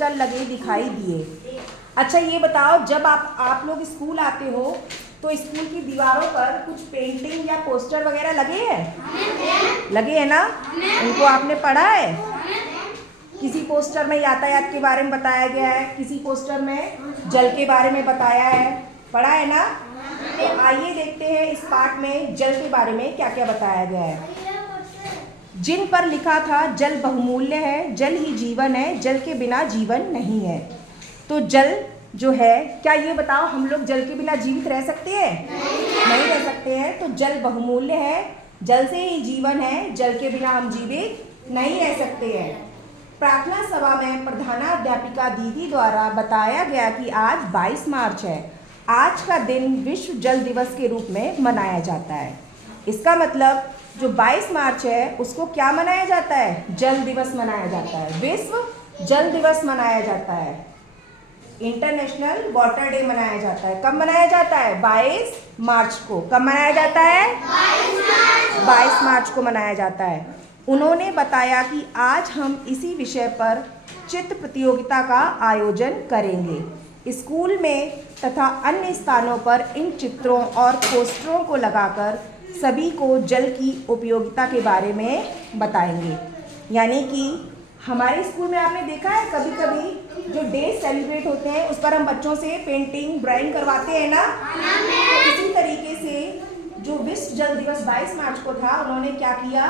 Poster लगे दिखाई दिए। अच्छा ये बताओ, जब आप लोग स्कूल आते हो तो स्कूल की दीवारों पर कुछ पेंटिंग या पोस्टर वगैरह लगे हैं? लगे हैं ना? उनको आपने पढ़ा है? किसी पोस्टर में यातायात के बारे में बताया गया है, किसी पोस्टर में जल के बारे में बताया है, पढ़ा है ना? तो आइए देखते हैं इस पाठ में जल के बारे में क्या क्या बताया गया है। जिन पर लिखा था जल बहुमूल्य है, जल ही जीवन है, जल के बिना जीवन नहीं है। तो जल जो है, क्या ये बताओ हम लोग जल के बिना जीवित रह सकते हैं? नहीं रह सकते हैं। तो जल बहुमूल्य है, जल से ही जीवन है, जल के बिना हम जीवित नहीं रह सकते हैं। प्रार्थना सभा में प्रधानाध्यापिका दीदी द्वारा बताया गया कि आज 22 मार्च है। आज का दिन विश्व जल दिवस के रूप में मनाया जाता है। इसका मतलब जो 22 मार्च है उसको क्या मनाया जाता है? जल दिवस मनाया जाता है, विश्व जल दिवस मनाया जाता है, इंटरनेशनल वाटर डे मनाया जाता है। कब मनाया जाता है? 22 मार्च को। कब मनाया जाता है? 22 मार्च को मनाया जाता है। उन्होंने बताया कि आज हम इसी विषय पर चित्र प्रतियोगिता का आयोजन करेंगे। स्कूल में तथा अन्य स्थानों पर इन चित्रों और पोस्टरों को लगाकर सभी को जल की उपयोगिता के बारे में बताएंगे। यानी कि हमारे स्कूल में आपने देखा है कभी कभी जो डे सेलिब्रेट होते हैं उस पर हम बच्चों से पेंटिंग ड्राइंग करवाते हैं ना। तो इसी तरीके से जो विश्व जल दिवस 22 मार्च को था, उन्होंने क्या किया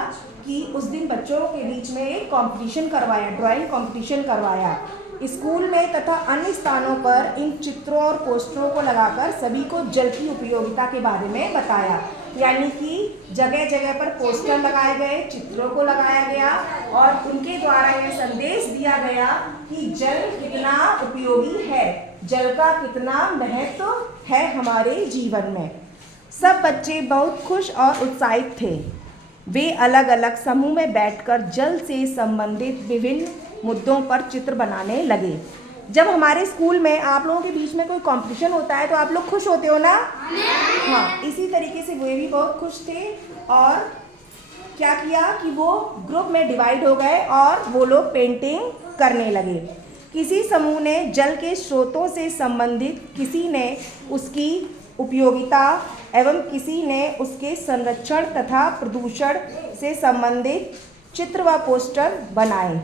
कि उस दिन बच्चों के बीच में एक कंपटीशन करवाया, ड्राइंग कंपटीशन करवाया। स्कूल में तथा अन्य स्थानों पर इन चित्रों और पोस्टरों को लगाकर सभी को जल की उपयोगिता के बारे में बताया। यानी कि जगह जगह पर पोस्टर लगाए गए, चित्रों को लगाया गया और उनके द्वारा यह संदेश दिया गया कि जल कितना उपयोगी है, जल का कितना महत्व है हमारे जीवन में। सब बच्चे बहुत खुश और उत्साहित थे। वे अलग अलग समूह में बैठकर जल से संबंधित विभिन्न मुद्दों पर चित्र बनाने लगे। जब हमारे स्कूल में आप लोगों के बीच में कोई कंपटीशन होता है तो आप लोग खुश होते हो ना? हाँ, इसी तरीके से वे भी बहुत खुश थे और क्या किया कि वो ग्रुप में डिवाइड हो गए और वो लोग पेंटिंग करने लगे। किसी समूह ने जल के स्रोतों से संबंधित, किसी ने उसकी उपयोगिता एवं किसी ने उसके संरक्षण तथा प्रदूषण से संबंधित चित्र व पोस्टर बनाए।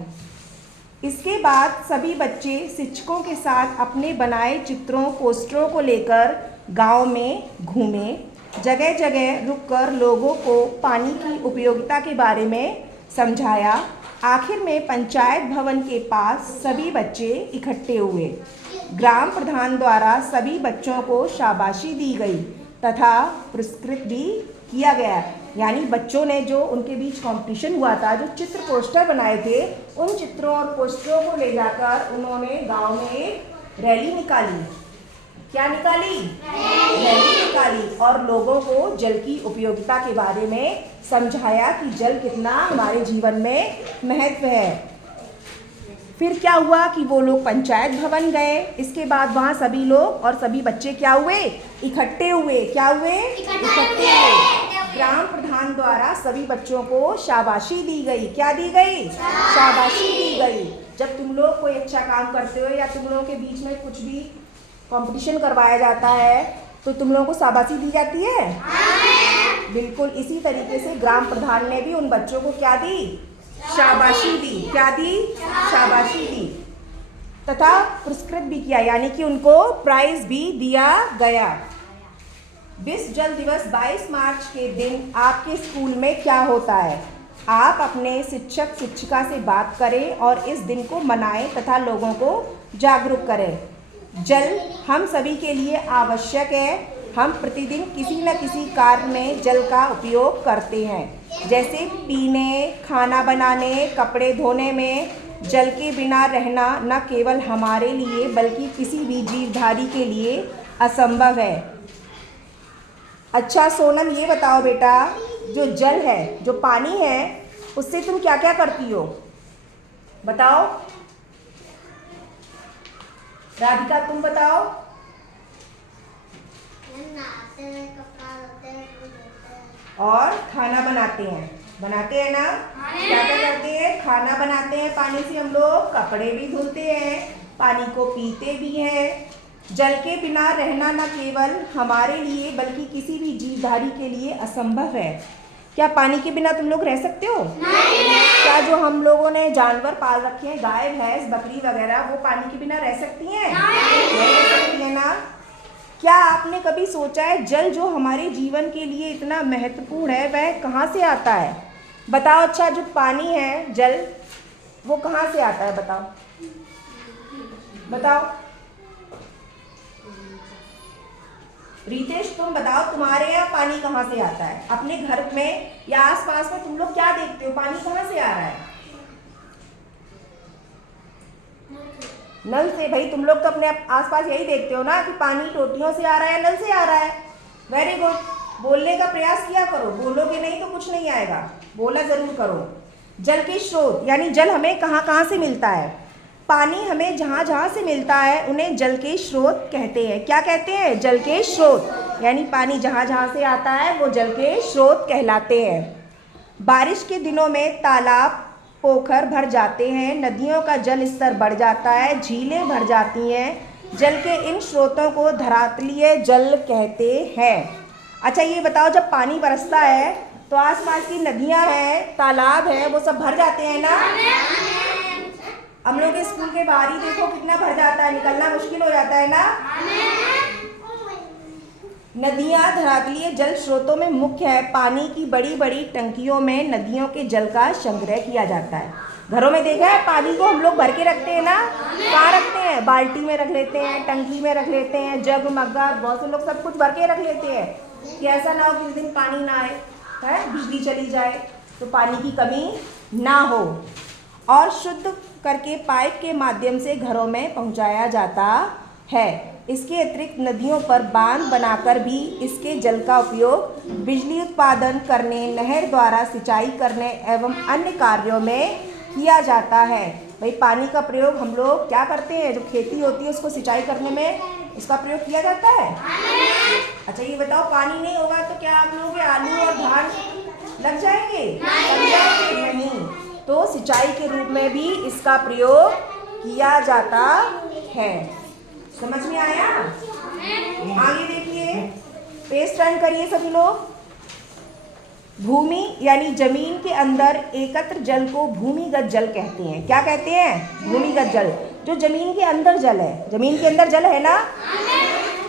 इसके बाद सभी बच्चे शिक्षकों के साथ अपने बनाए चित्रों पोस्टरों को लेकर गांव में घूमे। जगह जगह रुककर लोगों को पानी की उपयोगिता के बारे में समझाया। आखिर में पंचायत भवन के पास सभी बच्चे इकट्ठे हुए। ग्राम प्रधान द्वारा सभी बच्चों को शाबाशी दी गई तथा पुरस्कृत भी किया गया। यानी बच्चों ने जो उनके बीच कंपटीशन हुआ था, जो चित्र पोस्टर बनाए थे, उन चित्रों और पोस्टरों को ले जाकर उन्होंने गांव में एक रैली निकाली। क्या निकाली? रैली निकाली और लोगों को जल की उपयोगिता के बारे में समझाया कि जल कितना हमारे जीवन में महत्व है। फिर क्या हुआ कि वो लोग पंचायत भवन गए। इसके बाद वहाँ सभी लोग और सभी बच्चे क्या हुए? इकट्ठे हुए। क्या हुए? इकट्ठे हुए। ग्राम प्रधान द्वारा सभी बच्चों को शाबाशी दी गई। क्या दी गई? शाबाशी दी गई। जब तुम लोग कोई अच्छा काम करते हो या तुम लोगों के बीच में कुछ भी कंपटीशन करवाया जाता है तो तुम लोगों को शाबाशी दी जाती है। बिल्कुल इसी तरीके से ग्राम प्रधान ने भी उन बच्चों को क्या दी? शाबाशी दी। क्या दी? शाबाशी दी तथा पुरस्कृत भी किया, यानी कि उनको प्राइज भी दिया गया। विश्व जल दिवस 22 मार्च के दिन आपके स्कूल में क्या होता है? आप अपने शिक्षक शिक्षिका से बात करें और इस दिन को मनाएं तथा लोगों को जागरूक करें। जल हम सभी के लिए आवश्यक है। हम प्रतिदिन किसी न किसी कार्य में जल का उपयोग करते हैं, जैसे पीने, खाना बनाने, कपड़े धोने में। जल के बिना रहना न केवल हमारे लिए बल्कि किसी भी जीवधारी के लिए असंभव है। अच्छा सोनम, ये बताओ बेटा, जो जल है, जो पानी है, उससे तुम क्या क्या करती हो? बताओ। राधिका तुम बताओ। नहाते हैं, कपड़ा धोते हैं, और खाना बनाते हैं। बनाते हैं ना? क्या क्या करते हैं? खाना बनाते हैं, पानी से हम लोग कपड़े भी धुलते हैं, पानी को पीते भी हैं। जल के बिना रहना न केवल हमारे लिए बल्कि किसी भी जीवधारी के लिए असंभव है। क्या पानी के बिना तुम लोग रह सकते हो? नहीं। क्या जो हम लोगों ने जानवर पाल रखे हैं, गाय भैंस बकरी वगैरह, वो पानी के बिना रह सकती हैं? नहीं रह सकती है ना। क्या आपने कभी सोचा है जल जो हमारे जीवन के लिए इतना महत्वपूर्ण है वह कहाँ से आता है? बताओ। अच्छा, जो पानी है जल वो कहाँ से आता है? बताओ बताओ। रितेश तुम बताओ, तुम्हारे यहाँ पानी कहाँ से आता है? अपने घर में या आसपास में तुम लोग क्या देखते हो? पानी कहाँ से आ रहा है? नल से। भाई तुम लोग तो अपने आसपास यही देखते हो ना कि पानी टोटियों से आ रहा है, नल से आ रहा है। Very good. बोलने का प्रयास किया करो, बोलोगे नहीं तो कुछ नहीं आएगा, बोला जरूर करो। जल के स्रोत यानी जल हमें कहाँ कहाँ से मिलता है? पानी हमें जहाँ जहाँ से मिलता है उन्हें जल के स्रोत कहते हैं। क्या कहते हैं? जल के स्रोत। यानी पानी जहाँ जहाँ से आता है वो जल के स्रोत कहलाते हैं। बारिश के दिनों में तालाब पोखर भर जाते हैं, नदियों का जल स्तर बढ़ जाता है, झीलें भर जाती हैं। जल के इन स्रोतों को धरातलीय जल कहते हैं। अच्छा ये बताओ, जब पानी बरसता है तो आसपास की नदियाँ हैं, तालाब है, वो सब भर जाते हैं ना? हम लोग के स्कूल के बाहर ही देखो कितना भर जाता है, निकलना मुश्किल हो जाता है ना। नदियाँ धरातलीय जल स्रोतों में मुख्य है। पानी की बड़ी बड़ी टंकियों में नदियों के जल का संग्रह किया जाता है। घरों में देखा है पानी को हम लोग भर के रखते हैं ना। कहाँ रखते हैं? बाल्टी में रख लेते हैं, टंकी में रख लेते हैं, जग मग्गा, बहुत से लोग सब कुछ भर के रख लेते हैं कि ऐसा ना हो कि उस दिन पानी ना आए, है बिजली चली जाए तो पानी की कमी ना हो। और शुद्ध करके पाइप के माध्यम से घरों में पहुंचाया जाता है। इसके अतिरिक्त नदियों पर बांध बनाकर भी इसके जल का उपयोग बिजली उत्पादन करने, नहर द्वारा सिंचाई करने एवं अन्य कार्यों में किया जाता है। भाई पानी का प्रयोग हम लोग क्या करते हैं? जो खेती होती है उसको सिंचाई करने में इसका प्रयोग किया जाता है। अच्छा ये बताओ, पानी नहीं होगा तो क्या आप लोगों के आलू और धान लग जाएंगे? नहीं। तो सिंचाई के रूप में भी इसका प्रयोग किया जाता है। समझ में आया? आगे देखिए, पेज टर्न करिए सभी लोग। भूमि यानी जमीन के अंदर एकत्र जल को भूमिगत जल कहते हैं। क्या कहते हैं? भूमिगत जल। जो जमीन के अंदर जल है, जमीन के अंदर जल है ना।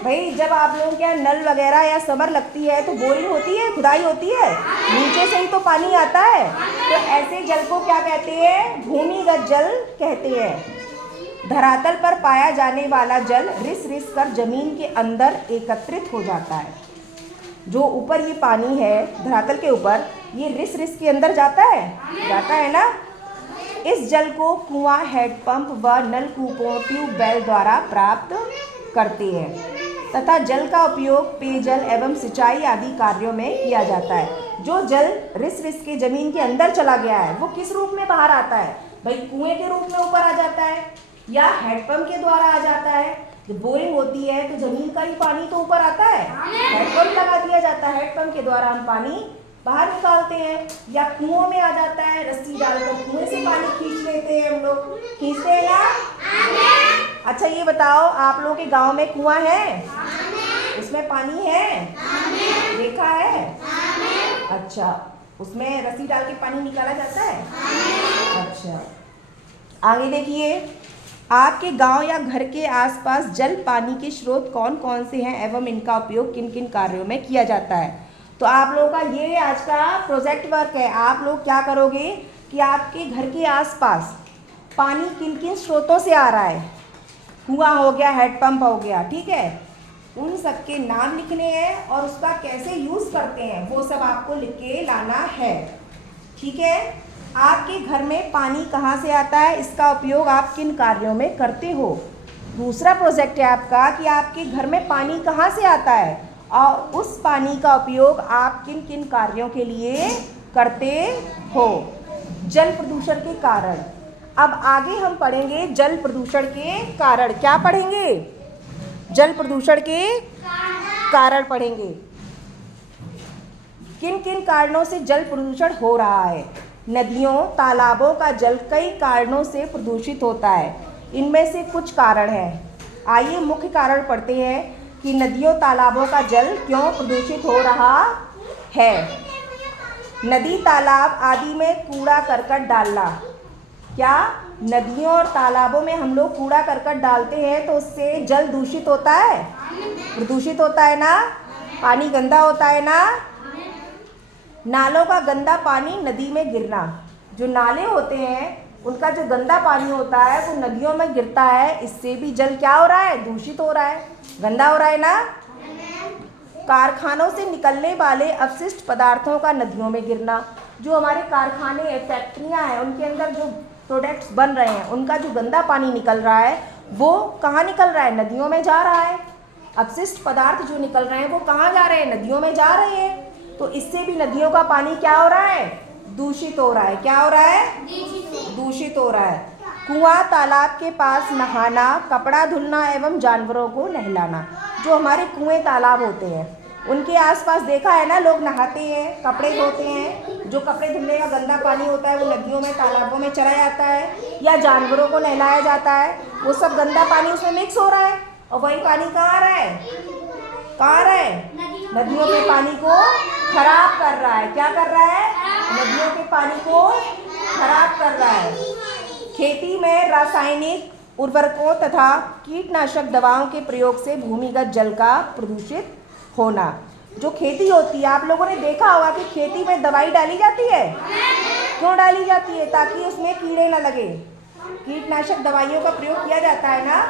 भाई जब आप लोगों के यहाँ नल वगैरह या समर लगती है तो बोरिंग होती है, खुदाई होती है, नीचे से ही तो पानी आता है। तो ऐसे जल को क्या कहते हैं? भूमिगत जल कहते हैं। धरातल पर पाया जाने वाला जल रिस रिस कर जमीन के अंदर एकत्रित हो जाता है। जो ऊपर ये पानी है धरातल के ऊपर, ये रिस रिस के अंदर जाता है ना। इस जल को कुआं, हैंडपंप व नलकूपों, ट्यूबवेल द्वारा प्राप्त करते हैं तथा जल का उपयोग पेयजल एवं सिंचाई आदि कार्यों में किया जाता है। जो जल रिस रिस के जमीन के अंदर चला गया है वो किस रूप में बाहर आता है? भाई कुएं के रूप में ऊपर आ जाता है या हैंडपंप के द्वारा आ जाता है। जब बोरिंग होती है तो जमीन का ही पानी तो ऊपर आता है, हैंडपंप लगा दिया जाता है, हैंडपंप के द्वारा हम पानी बाहर निकालते हैं। या कुओं में आ जाता है, रस्सी डालकर कुएं से पानी खींच लेते हैं, हम लोग खींचते हैं ना। अच्छा ये बताओ, आप लोगों के गांव में कुआं है? उसमें पानी है? देखा है? अच्छा, उसमें रस्सी डाल के पानी निकाला जाता है? अच्छा आगे देखिए, आपके गांव या घर के आसपास जल पानी के स्रोत कौन कौन से हैं एवं इनका उपयोग किन किन कार्यों में किया जाता है? तो आप लोगों का ये आज का प्रोजेक्ट वर्क है। आप लोग क्या करोगे कि आपके घर के आसपास पानी किन किन स्रोतों से आ रहा है, कुआं हो गया, हैंडपंप हो गया, ठीक है, उन सब के नाम लिखने हैं और उसका कैसे यूज़ करते हैं वो सब आपको लिख के लाना है, ठीक है। आपके घर में पानी कहाँ से आता है, इसका उपयोग आप किन कार्यों में करते हो। दूसरा प्रोजेक्ट है आपका कि आपके घर में पानी कहाँ से आता है और उस पानी का उपयोग आप किन किन कार्यों के लिए करते हो। जल प्रदूषण के कारण। अब आगे हम पढ़ेंगे जल प्रदूषण के कारण। क्या पढ़ेंगे? जल प्रदूषण के कारण पढ़ेंगे। किन किन कारणों से जल प्रदूषण हो रहा है। नदियों, तालाबों का जल कई कारणों से प्रदूषित होता है। इनमें से कुछ कारण हैं। आइए मुख्य कारण पढ़ते हैं कि नदियों तालाबों का जल क्यों प्रदूषित हो रहा है। नदी तालाब आदि में कूड़ा करकट डालना। क्या नदियों और तालाबों में हम लोग कूड़ा करकट डालते हैं तो उससे जल दूषित होता है, प्रदूषित होता है ना, पानी गंदा होता है ना। नालों का गंदा पानी नदी में गिरना। जो नाले होते हैं उनका जो गंदा पानी होता है वो नदियों में गिरता है, इससे भी जल क्या हो रहा है, दूषित हो रहा है, गंदा हो रहा है ना। कारखानों से निकलने वाले अपशिष्ट पदार्थों का नदियों में गिरना। जो हमारे कारखाने फैक्ट्रियां हैं उनके अंदर जो प्रोडक्ट्स बन रहे हैं उनका जो गंदा पानी निकल रहा है वो कहाँ निकल रहा है, नदियों में जा रहा है। अपशिष्ट पदार्थ जो निकल रहे हैं वो कहाँ जा रहे हैं, नदियों में जा रहे हैं। तो इससे भी नदियों का पानी क्या हो रहा है, दूषित हो रहा है। क्या हो रहा है, दूषित हो रहा है। कुआं तालाब के पास नहाना, कपड़ा धुलना एवं जानवरों को नहलाना। जो हमारे कुएं तालाब होते हैं उनके आसपास देखा है ना, लोग नहाते हैं, कपड़े धोते हैं। जो कपड़े धुलने का गंदा पानी होता है वो नदियों में तालाबों में चला जाता है या जानवरों को नहलाया जाता है। वो सब गंदा पानी उसमें मिक्स हो रहा है और वही पानी कहाँ आ रहा है, कहाँ आ रहा है, नदियों के पानी को खराब कर रहा है। क्या कर रहा है, नदियों के पानी को खराब कर रहा है। खेती में रासायनिक उर्वरकों तथा कीटनाशक दवाओं के प्रयोग से भूमिगत जल का प्रदूषित होना। जो खेती होती है, आप लोगों ने देखा होगा कि खेती में दवाई डाली जाती है। क्यों डाली जाती है, ताकि उसमें कीड़े न लगे। कीटनाशक दवाइयों का प्रयोग किया जाता है ना,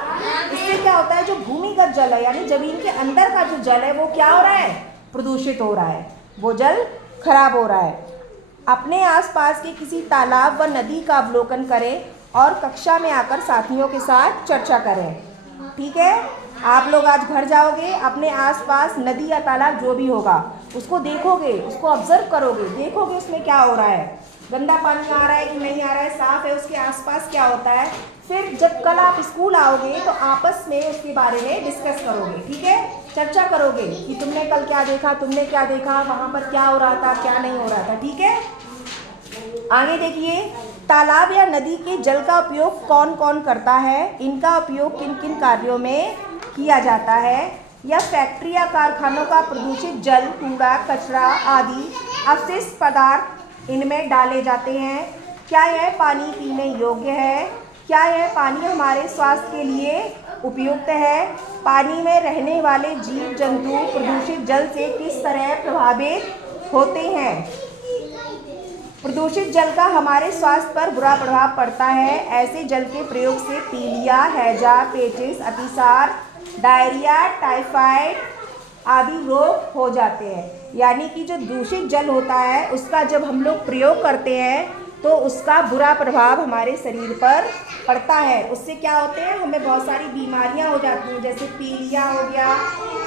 इससे क्या होता है, जो भूमिगत जल है यानी जमीन के अंदर का जो जल है वो क्या हो रहा है, प्रदूषित हो रहा है, वो जल खराब हो रहा है। अपने आसपास के किसी तालाब व नदी का अवलोकन करें और कक्षा में आकर साथियों के साथ चर्चा करें। ठीक है, आप लोग आज घर जाओगे, अपने आसपास नदी या तालाब जो भी होगा उसको देखोगे, उसको ऑब्जर्व करोगे, देखोगे उसमें क्या हो रहा है, गंदा पानी आ रहा है कि नहीं आ रहा है, साफ है, उसके आसपास क्या होता है। फिर जब कल आप स्कूल आओगे तो आपस में उसके बारे में डिस्कस करोगे। ठीक है, चर्चा करोगे कि तुमने कल क्या देखा, तुमने क्या देखा, वहाँ पर क्या हो रहा था, क्या नहीं हो रहा था। ठीक है, आगे देखिए, तालाब या नदी के जल का उपयोग कौन कौन करता है, इनका उपयोग किन किन कार्यों में किया जाता है। या फैक्ट्री या कारखानों का प्रदूषित जल, कूड़ा कचरा आदि अवशिष्ट पदार्थ इनमें डाले जाते हैं। क्या यह पानी पीने योग्य है, क्या यह पानी हमारे स्वास्थ्य के लिए उपयुक्त है। पानी में रहने वाले जीव जंतु प्रदूषित जल से किस तरह प्रभावित होते हैं। प्रदूषित जल का हमारे स्वास्थ्य पर बुरा प्रभाव पड़ता है। ऐसे जल के प्रयोग से पीलिया, हैजा, पेचिस, अतिसार, डायरिया, टाइफाइड आदि रोग हो जाते हैं। यानी कि जो दूषित जल होता है उसका जब हम लोग प्रयोग करते हैं तो उसका बुरा प्रभाव हमारे शरीर पर पड़ता है। उससे क्या होते हैं, हमें बहुत सारी बीमारियां हो जाती हैं, जैसे पीलिया हो गया,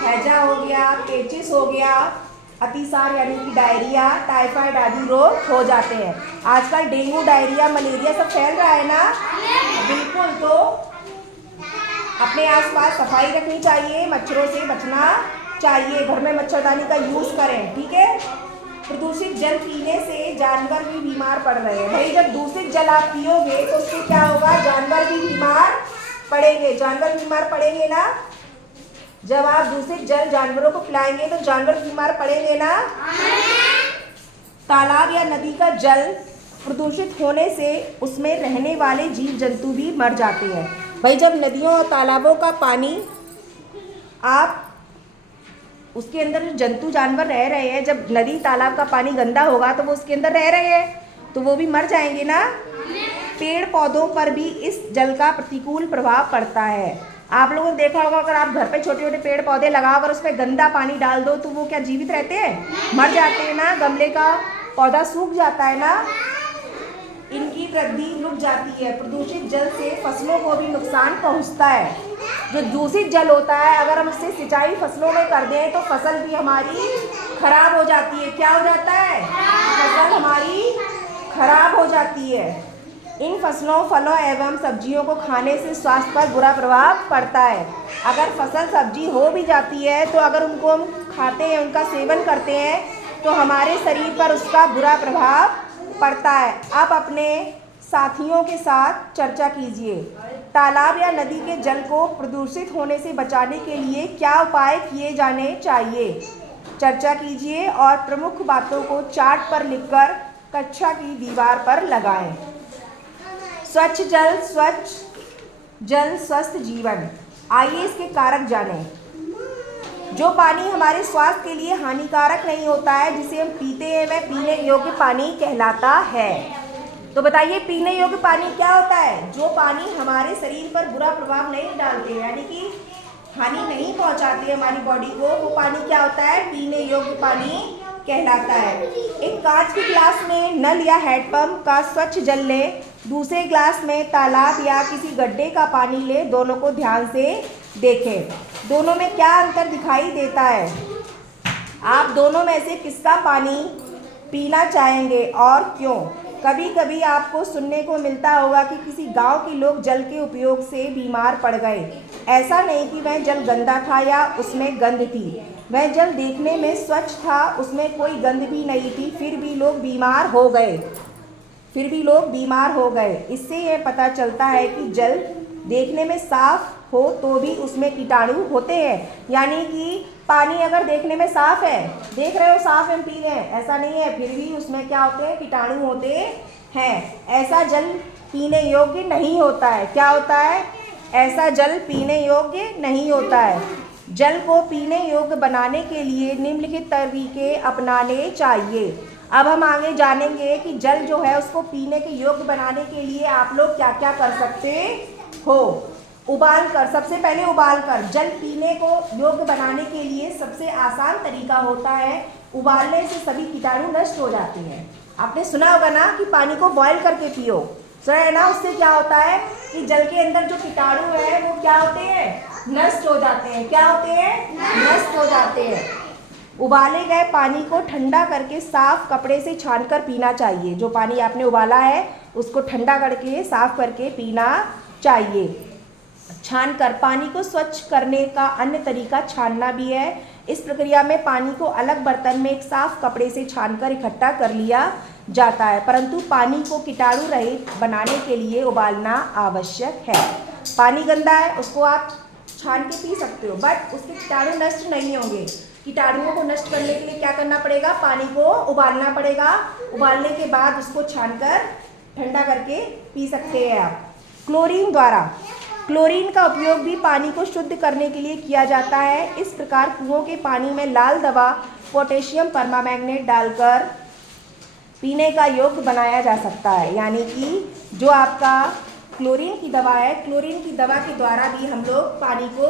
हैजा हो गया, पेचिस हो गया, अतिसार यानी कि डायरिया, टाइफाइड आदि रोग हो जाते हैं। आजकल डेंगू, डायरिया, मलेरिया सब फैल रहा है ना, बिल्कुल। तो अपने आसपास सफाई रखनी चाहिए, मच्छरों से बचना चाहिए, घर में मच्छरदानी का यूज़ करें। ठीक है, प्रदूषित जल पीने से जानवर भी बीमार पड़ रहे हैं। भाई जब दूषित जल आप पियोगे तो उससे क्या होगा, जानवर भी बीमार पड़ेंगे, जानवर बीमार पड़ेंगे ना। जब आप दूषित जल जानवरों को पिलाएंगे तो जानवर बीमार पड़ेंगे ना। तालाब या नदी का जल प्रदूषित होने से उसमें रहने वाले जीव जंतु भी मर जाते हैं। भाई जब नदियों और तालाबों का पानी, आप उसके अंदर जो जंतु जानवर रह रहे हैं, जब नदी तालाब का पानी गंदा होगा तो वो उसके अंदर रह रहे हैं तो वो भी मर जाएंगे ना। पेड़ पौधों पर भी इस जल का प्रतिकूल प्रभाव पड़ता है। आप लोगों ने देखा होगा, अगर आप घर पे छोटे छोटे पेड़ पौधे लगाकर उस पर गंदा पानी डाल दो तो वो क्या जीवित रहते हैं, मर जाते हैं ना। गमले का पौधा सूख जाता है ना, इनकी वृद्धि रुक जाती है। प्रदूषित जल से फसलों को भी नुकसान पहुंचता है। जो दूषित जल होता है अगर हम उससे सिंचाई फसलों में कर दें तो फसल भी हमारी खराब हो जाती है। क्या हो जाता है, फसल हमारी खराब हो जाती है। इन फसलों, फलों एवं सब्जियों को खाने से स्वास्थ्य पर बुरा प्रभाव पड़ता है। अगर फसल सब्जी हो भी जाती है तो अगर उनको हम खाते हैं, उनका सेवन करते हैं तो हमारे शरीर पर उसका बुरा प्रभाव पड़ता है। आप अपने साथियों के साथ चर्चा कीजिए। तालाब या नदी के जल को प्रदूषित होने से बचाने के लिए क्या उपाय किए जाने चाहिए? चर्चा कीजिए और प्रमुख बातों को चार्ट पर लिखकर कक्षा की दीवार पर लगाएं। स्वच्छ जल स्वस्थ जीवन। आइए इसके कारक जानें। जो पानी हमारे स्वास्थ्य के लिए हानिकारक नहीं होता है, जिसे हम पीते हैं, वह पीने योग्य पानी कहलाता है। तो बताइए, पीने योग्य पानी क्या होता है? जो पानी हमारे शरीर पर बुरा प्रभाव नहीं डालते, यानी कि हानि नहीं पहुंचाते हमारी बॉडी को, वो पानी क्या होता है? पीने योग्य पानी कहलाता है। एक कांच के गिलास में नल या हैंडपंप का स्वच्छ जल लें, दूसरे गिलास में तालाब या किसी गड्ढे का पानी लें। दोनों को ध्यान से देखें। दोनों में क्या अंतर दिखाई देता है? आप दोनों में से किसका पानी पीना चाहेंगे और क्यों? कभी कभी आपको सुनने को मिलता होगा कि किसी गांव के लोग जल के उपयोग से बीमार पड़ गए। ऐसा नहीं कि वह जल गंदा था या उसमें गंध थी। वह जल देखने में स्वच्छ था, उसमें कोई गंध भी नहीं थी, फिर भी लोग बीमार हो गए। इससे यह पता चलता है कि जल देखने में साफ हो तो भी उसमें कीटाणु होते हैं। यानी कि पानी अगर देखने में साफ है, देख रहे हो साफ हम पी रहे हैं, ऐसा नहीं है, फिर भी उसमें क्या होते हैं? कीटाणु होते हैं। ऐसा जल पीने योग्य नहीं होता है। क्या होता है? ऐसा जल पीने योग्य नहीं होता है। जल को पीने योग्य बनाने के लिए निम्नलिखित तरीके अपनाने चाहिए। अब हम आगे जानेंगे कि जल जो है उसको पीने के योग्य बनाने के लिए आप लोग क्या क्या कर सकते हो। सबसे पहले उबाल कर जल पीने को योग्य बनाने के लिए सबसे आसान तरीका होता है, उबालने से सभी कीटाणु नष्ट हो जाते हैं। आपने सुना होगा ना कि पानी को बॉयल करके पियो, सुना है ना? उससे क्या होता है कि जल के अंदर जो कीटाणु है वो क्या होते हैं? नष्ट हो जाते हैं। क्या होते हैं? नष्ट हो जाते हैं। उबाले गए पानी को ठंडा करके साफ कपड़े से छानकर पीना चाहिए। जो पानी आपने उबाला है उसको ठंडा करके साफ करके पीना चाहिए। छानकर पानी को स्वच्छ करने का अन्य तरीका छानना भी है। इस प्रक्रिया में पानी को अलग बर्तन में एक साफ कपड़े से छानकर इकट्ठा कर लिया जाता है, परंतु पानी को कीटाणु रहित बनाने के लिए उबालना आवश्यक है। पानी गंदा है, उसको आप छान के पी सकते हो, बट उसके कीटाणु नष्ट नहीं होंगे। कीटाणुओं को नष्ट करने के लिए क्या करना पड़ेगा? पानी को उबालना पड़ेगा। उबालने के बाद उसको छानकर ठंडा करके पी सकते हैं आप। क्लोरीन का उपयोग भी पानी को शुद्ध करने के लिए किया जाता है। इस प्रकार कुओं के पानी में लाल दवा पोटेशियम परमांगनेट डालकर पीने का योग्य बनाया जा सकता है। यानी कि जो आपका क्लोरीन की दवा है, क्लोरीन की दवा के द्वारा भी हम लोग पानी को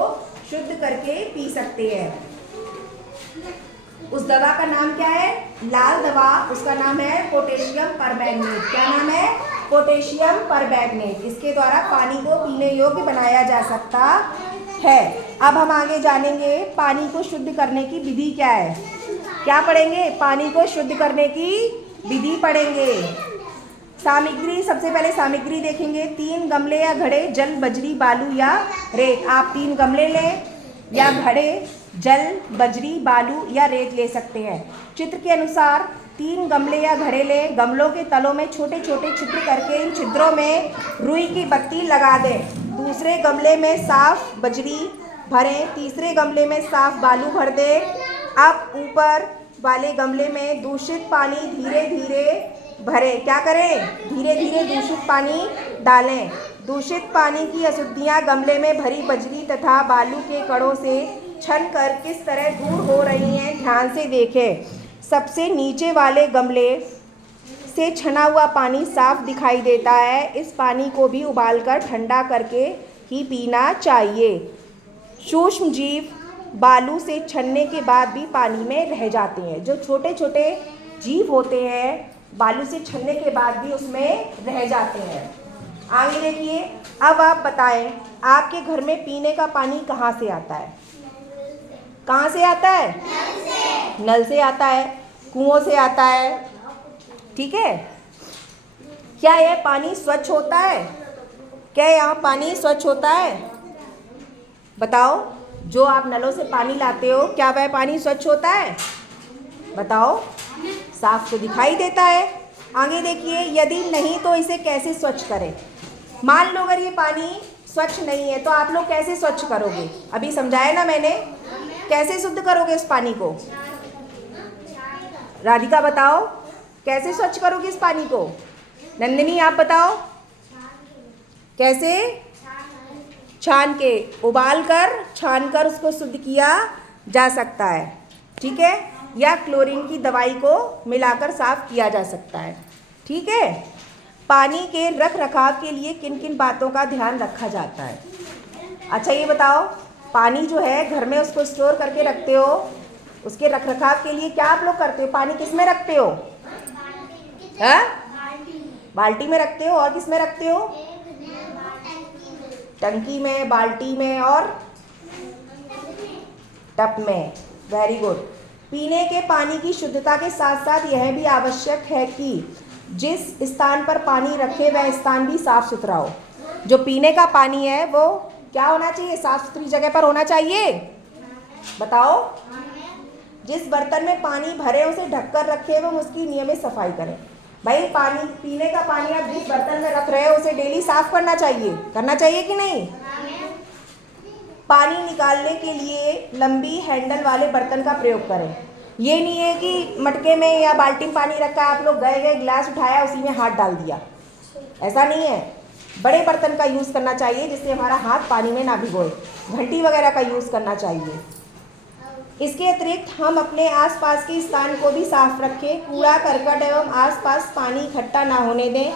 शुद्ध करके पी सकते हैं। उस दवा का नाम क्या है? लाल दवा, उसका नाम है पोटेशियम परमैंगनेट। क्या नाम है? Potassium permanganate. इसके द्वारा पानी को पीने योग्य बनाया जा सकता है। अब हम आगे जानेंगे पानी को शुद्ध करने की विधि क्या है। क्या पढ़ेंगे? पानी को शुद्ध करने की विधि पढ़ेंगे। सामग्री, सबसे पहले सामग्री देखेंगे। 3 गमले या घड़े जल, बजरी, बालू या रेत। आप 3 गमले लें या घड़े जल, बजरी, बालू या रेत ले सकते हैं। चित्र के अनुसार 3 गमले या घड़े लें। गमलों के तलों में छोटे छोटे छिद्र करके इन छिद्रों में रुई की बत्ती लगा दें। दूसरे गमले में साफ बजरी भरें। तीसरे गमले में साफ बालू भर दें। अब ऊपर वाले गमले में दूषित पानी धीरे धीरे भरें। क्या करें? धीरे धीरे दूषित पानी डालें। दूषित पानी की अशुद्धियाँ गमले में भरी बजरी तथा बालू के कणों से छन कर किस तरह दूर हो रही हैं, ध्यान से देखें। सबसे नीचे वाले गमले से छना हुआ पानी साफ दिखाई देता है। इस पानी को भी उबालकर ठंडा करके ही पीना चाहिए। सूक्ष्म जीव बालू से छनने के बाद भी पानी में रह जाते हैं। जो छोटे छोटे जीव होते हैं बालू से छनने के बाद भी उसमें रह जाते हैं। आगे देखिए, अब आप बताएं, आपके घर में पीने का पानी कहाँ से आता है? कहाँ से आता है? नल से आता है, कुओं से आता है। ठीक है, क्या यह पानी स्वच्छ होता है? क्या यहाँ पानी स्वच्छ होता है? बताओ, जो आप नलों से पानी लाते हो क्या वह पानी स्वच्छ होता है? बताओ, साफ तो दिखाई देता है। आगे देखिए, यदि नहीं तो इसे कैसे स्वच्छ करें। मान लो अगर ये पानी स्वच्छ नहीं है, तो आप लोग कैसे स्वच्छ करोगे? अभी समझाया ना मैंने, कैसे शुद्ध करोगे उस पानी को? राधिका बताओ, कैसे स्वच्छ करोगे इस पानी को? नंदिनी आप बताओ, कैसे? छान के, उबाल कर छान कर उसको शुद्ध किया जा सकता है, ठीक है, या क्लोरीन की दवाई को मिलाकर साफ किया जा सकता है, ठीक है। पानी के रख रखाव के लिए किन किन बातों का ध्यान रखा जाता है? अच्छा ये बताओ, पानी जो है घर में उसको स्टोर करके रखते हो, उसके रख रखाव के लिए क्या आप लोग करते हो? पानी किस में रखते हो? बाल्टी में रखते हो, और किस में रखते हो? टंकी में, बाल्टी में और टब में। Very good. पीने के पानी की शुद्धता के साथ साथ यह भी आवश्यक है कि जिस स्थान पर पानी रखे वह स्थान भी साफ सुथरा हो। जो पीने का पानी है वो क्या होना चाहिए? साफ सुथरी जगह पर होना चाहिए। बताओ। जिस बर्तन में पानी भरे उसे ढककर रखे एवं उसकी नियमित सफाई करें। भाई पानी, पीने का पानी आप जिस बर्तन में रख रहे हो उसे डेली साफ करना चाहिए कि नहीं? पानी निकालने के लिए लंबी हैंडल वाले बर्तन का प्रयोग करें। ये नहीं है कि मटके में या बाल्टी में पानी रखा, आप लोग गए गिलास उठाया उसी में हाथ डाल दिया, ऐसा नहीं है। बड़े बर्तन का यूज़ करना चाहिए जिससे हमारा हाथ पानी में ना भिगोए। घंटी वगैरह का यूज़ करना चाहिए। इसके अतिरिक्त हम अपने आसपास के स्थान को भी साफ रखें। कूड़ा करकट एवं आसपास पानी इकट्ठा ना होने दें।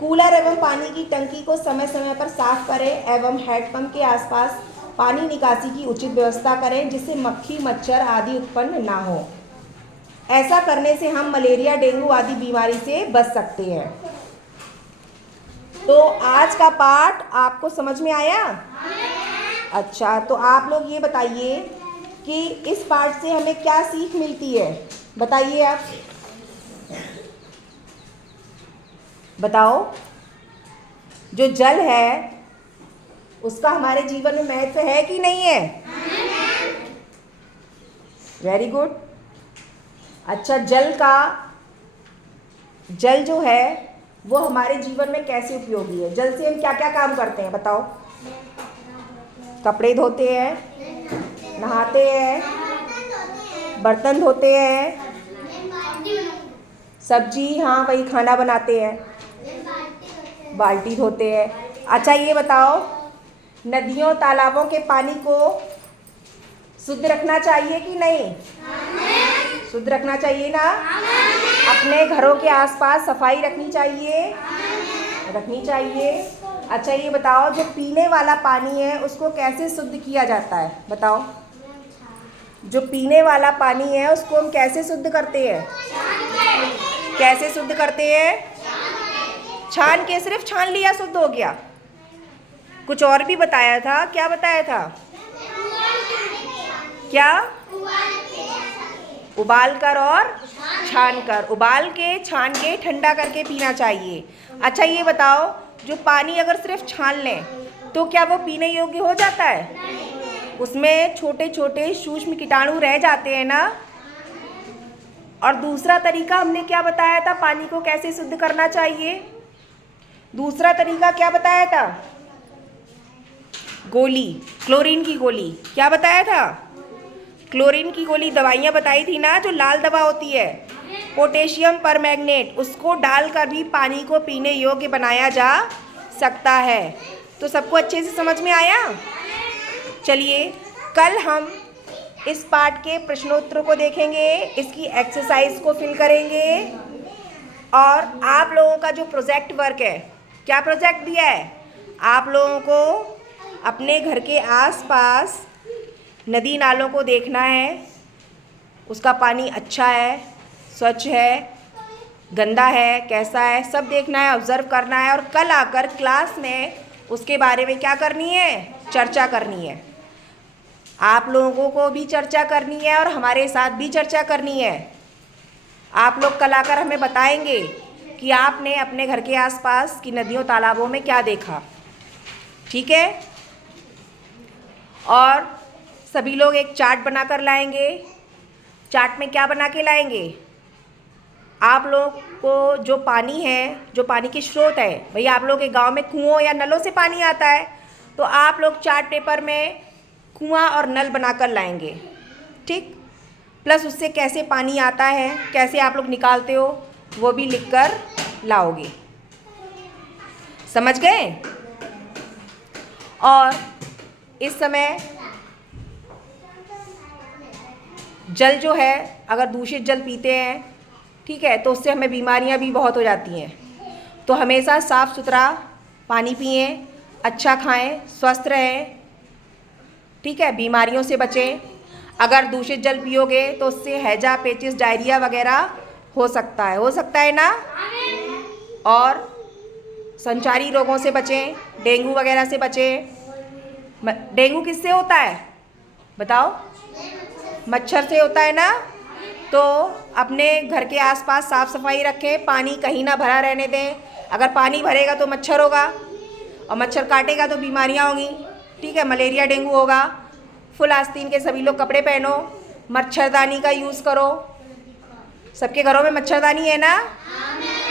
कूलर एवं पानी की टंकी को समय समय पर साफ करें एवं हैंडपंप के आसपास पानी निकासी की उचित व्यवस्था करें जिससे मक्खी मच्छर आदि उत्पन्न ना हो। ऐसा करने से हम मलेरिया, डेंगू आदि बीमारी से बच सकते हैं। तो आज का पाठ आपको समझ में आया? अच्छा, तो आप लोग ये बताइए कि इस पाठ से हमें क्या सीख मिलती है? बताइए आप, बताओ। जो जल है उसका हमारे जीवन में महत्व है कि नहीं है? Very good. अच्छा, जल जो है वो हमारे जीवन में कैसे उपयोगी है? जल से हम क्या क्या काम करते हैं बताओ? कपड़े धोते हैं, नहाते हैं, बर्तन धोते हैं, सब्जी, हाँ वही खाना बनाते हैं, बाल्टी धोते हैं। अच्छा ये बताओ, नदियों तालाबों के पानी को शुद्ध रखना चाहिए कि नहीं? शुद्ध रखना चाहिए ना? अपने घरों के आसपास सफाई रखनी चाहिए। अच्छा ये बताओ, जो पीने वाला पानी है उसको कैसे शुद्ध किया जाता है? बताओ। जो पीने वाला पानी है उसको हम कैसे शुद्ध करते हैं? कैसे शुद्ध करते हैं? छान के। सिर्फ छान लिया शुद्ध हो गया? कुछ और भी बताया था, क्या बताया था? क्या? उबाल कर और छान कर। उबाल के, छान के, ठंडा करके पीना चाहिए। अच्छा ये बताओ, जो पानी अगर सिर्फ छान लें तो क्या वो पीने योग्य हो जाता है? उसमें छोटे छोटे सूक्ष्म कीटाणु रह जाते हैं ना। और दूसरा तरीका हमने क्या बताया था पानी को कैसे शुद्ध करना चाहिए? दूसरा तरीका क्या बताया था? गोली, क्लोरीन की गोली। क्या बताया था? क्लोरीन की गोली दवाइयाँ बताई थी ना, जो लाल दवा होती है, पोटेशियम परमैंगनेट, उसको डालकर भी पानी को पीने योग्य बनाया जा सकता है। तो सबको अच्छे से समझ में आया? चलिए कल हम इस पाठ के प्रश्नोत्तर को देखेंगे, इसकी एक्सरसाइज को फिल करेंगे और आप लोगों का जो प्रोजेक्ट वर्क है, क्या प्रोजेक्ट दिया है? आप लोगों को अपने घर के आसपास नदी नालों को देखना है, उसका पानी अच्छा है, स्वच्छ है, गंदा है, कैसा है, सब देखना है, ऑब्जर्व करना है और कल आकर क्लास में उसके बारे में क्या करनी है? चर्चा करनी है। आप लोगों को भी चर्चा करनी है और हमारे साथ भी चर्चा करनी है। आप लोग कल आकर हमें बताएंगे कि आपने अपने घर के आसपास की नदियों तालाबों में क्या देखा, ठीक है? और सभी लोग एक चार्ट बनाकर लाएंगे। चार्ट में क्या बना के लाएंगे? आप लोग को जो पानी है, जो पानी के स्रोत है, भैया आप लोग के गांव में कुओं या नलों से पानी आता है, तो आप लोग चार्ट पेपर में कुआं और नल बनाकर लाएंगे, ठीक। प्लस उससे कैसे पानी आता है, कैसे आप लोग निकालते हो, वो भी लिखकर लाओगे। समझ गए? और इस समय जल जो है, अगर दूषित जल पीते हैं, ठीक है, तो उससे हमें बीमारियां भी बहुत हो जाती हैं। तो हमेशा साफ़ सुथरा पानी पिएं, अच्छा खाएं, स्वस्थ रहें, ठीक है, बीमारियों से बचें। अगर दूषित जल पियोगे तो उससे हैजा, पेचिस, डायरिया वगैरह हो सकता है ना। और संचारी रोगों से बचें, डेंगू वगैरह से बचें। डेंगू किससे होता है बताओ? मच्छर से होता है ना। तो अपने घर के आसपास साफ़ सफाई रखें, पानी कहीं ना भरा रहने दें। अगर पानी भरेगा तो मच्छर होगा, और मच्छर काटेगा तो बीमारियां होंगी, ठीक है, मलेरिया, डेंगू होगा। फुल आस्तीन के सभी लोग कपड़े पहनो, मच्छरदानी का यूज़ करो। सबके घरों में मच्छरदानी है ना?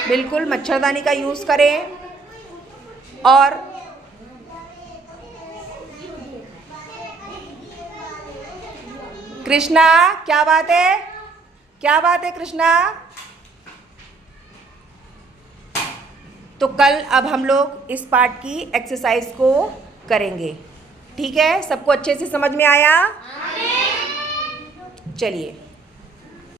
बिल्कुल मच्छरदानी का यूज़ करें। और कृष्णा, क्या बात है, क्या बात है कृष्णा? तो कल अब हम लोग इस पार्ट की एक्सरसाइज को करेंगे, ठीक है। सबको अच्छे से समझ में आया? चलिए।